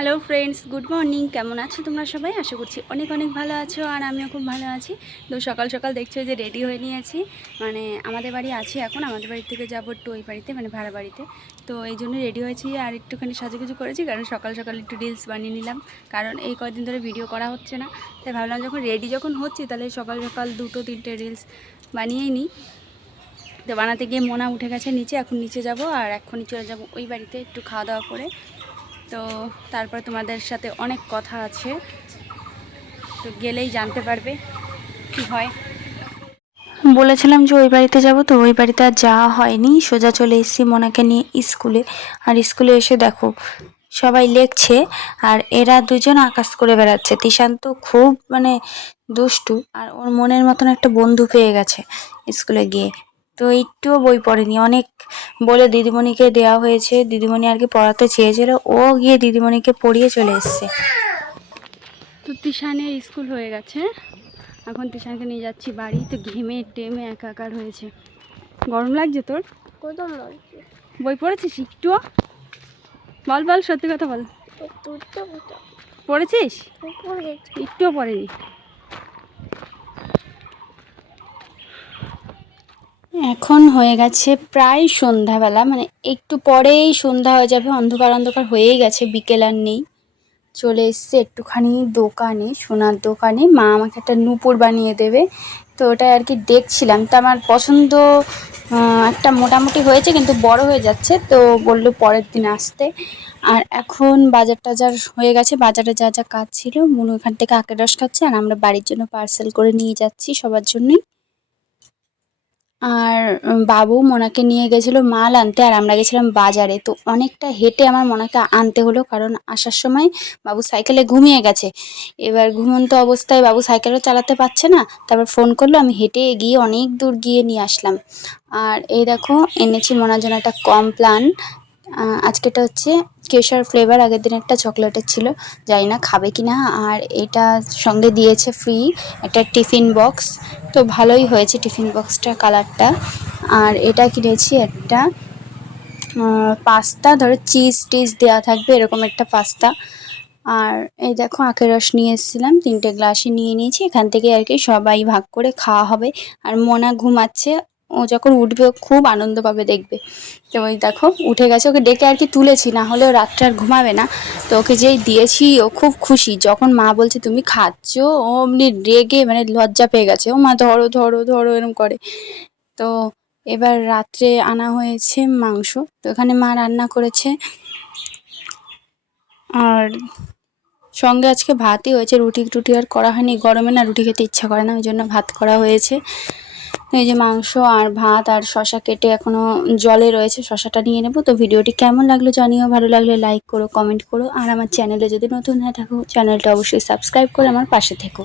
Hello friends, good morning. কেমন আছো তোমরা সবাই? আশা করছি অনেক অনেক ভালো আছো, আর আমিও খুব ভালো আছি। তো সকাল সকাল দেখছো যে রেডি হয়ে নিয়েছি, মানে আমাদের বাড়ি আছি এখন, আমাদের বাড়ি থেকে যাবো একটু ওই বাড়িতে, মানে ভাড়া বাড়িতে। তো এই জন্য রেডি হয়েছি আর একটুখানি সাজুগুজু করেছি, কারণ সকাল সকাল একটু রিলস বানিয়ে নিলাম, কারণ এই কয়েকদিন ধরে ভিডিও করা হচ্ছে না। তাই ভাবলাম যখন রেডি যখন হচ্ছি তাহলে সকাল সকাল 2-3টে রিলস বানিয়েই নিই। তো বানাতে গিয়ে মোনা উঠে গেছে নিচে, এখন নিচে যাব আর এখনই চলে যাব ওই বাড়িতে একটু খাওয়া দাওয়া করে। তো তারপর তোমাদের সাথে অনেক কথা আছে, তো গেলেই জানতে পারবে কি হয়। বলেছিলাম যে ওই বাড়িতে যাব, তো ওই বাড়িতে আর যাওয়া হয়নি, সোজা চলে এসেছি মোনাকে নিয়ে স্কুলে। আর স্কুলে এসে দেখো সবাই লেখছে, আর এরা দুজন আকাশ করে বেড়াচ্ছে। তিশান তো খুব মানে দুষ্টু, আর ওর মনের মতন একটা বন্ধু পেয়ে গেছে স্কুলে গিয়ে। তো একটুও বই পড়েনি, অনেক বলে দিদিমণিকে দেওয়া হয়েছে, দিদিমণি আর কি পড়াতে চেয়েছিল, ও গিয়ে দিদিমণিকে পড়িয়ে চলে এসছে। তো তিশানের স্কুল হয়ে গেছে, এখন তিশানকে নিয়ে যাচ্ছি বাড়ি। তো ঘেমে টেমে একাকার হয়েছে। গরম লাগছে তোর? গরম লাগছে। বই পড়েছিস একটুও? বল বল, সত্যি কথা বল। পড়েছিস? একটুও পড়েনি। এখন হয়ে গেছে প্রায় সন্ধ্যাবেলা, মানে একটু পরেই সন্ধ্যা হয়ে যাবে, অন্ধকার অন্ধকার হয়েই গেছে, বিকেল আর নেই। চলে এসছে একটুখানি দোকানে, সোনার দোকানে। মা আমাকে একটা নূপুর বানিয়ে দেবে, তো ওটা আর কি দেখছিলাম। তো আমার পছন্দ একটা মোটামুটি হয়েছে, কিন্তু বড় হয়ে যাচ্ছে, তো বললো পরের দিন আসতে। আর এখন বাজার টাজার হয়ে গেছে, বাজারে যা যা কাজ ছিল, মনু এখান থেকে আখের রস খাচ্ছে, আর আমরা বাড়ির জন্য পার্সেল করে নিয়ে যাচ্ছি সবার জন্যই। আর বাবু মোনাকে নিয়ে গেছিলো মাল আনতে, আর আমরা গেছিলাম বাজারে। তো অনেকটা হেঁটে আমার মোনাকে আনতে হলো, কারণ আসার সময় বাবু সাইকেলে ঘুমিয়ে গেছে। এবার ঘুমন্ত অবস্থায় বাবু সাইকেলও চালাতে পারছে না, তারপর ফোন করলো, আমি হেঁটে গিয়ে অনেক দূর গিয়ে নিয়ে আসলাম। আর এই দেখো এনেছি মোনার জন্য একটা কমপ্লান। আজকেটা হচ্ছে কেশর ফ্লেভার, আগের দিন একটা চকলেটের ছিল, জানি না খাবে কি না। আর এটা সঙ্গে দিয়েছে ফ্রি একটা টিফিন বক্স, তো ভালোই হয়েছে টিফিন বক্সটা, কালারটা। আর এটা কিনেছি একটা পাস্তা, ধরো চিজ টিজ দেওয়া থাকবে এরকম একটা পাস্তা। আর এই দেখো আখের রস নিয়ে এসেছিলাম, 3টে গ্লাসে নিয়ে নিয়েছি, এখান থেকে আর কি সবাই ভাগ করে খাওয়া হবে। আর মোনা ঘুমাচ্ছে, ও যখন উঠবে ও খুব আনন্দ পাবে দেখবে। তো ওই দেখো উঠে গেছে, ওকে ডেকে আর কি তুলেছি, না হলেও রাত্রে আর ঘুমাবে না। তো ওকে যেই দিয়েছি ও খুব খুশি, যখন মা বলছে তুমি খাচ্ছ ও অমনি রেগে মানে লজ্জা পেয়ে গেছে, ও মা ধরো ধরো ধরো এরম করে। তো এবার রাত্রে আনা হয়েছে মাংস, তো এখানে মা রান্না করেছে। আর সঙ্গে আজকে ভাতই হয়েছে, রুটি টুটি আর করা হয়নি, গরমে না রুটি খেতে ইচ্ছা করে না, ওই জন্য ভাত করা হয়েছে। এই যে মাংস আর ভাত, আর শশা কেটে এখনো জলে রয়েছে, শশাটা নিয়ে নেবো। তো ভিডিওটি কেমন লাগলো জানিও, ভালো লাগলে লাইক করো, কমেন্ট করো, আর আমার চ্যানেলে যদি নতুন হয়ে থাকো চ্যানেলটা অবশ্যই সাবস্ক্রাইব করে আমার পাশে থেকো।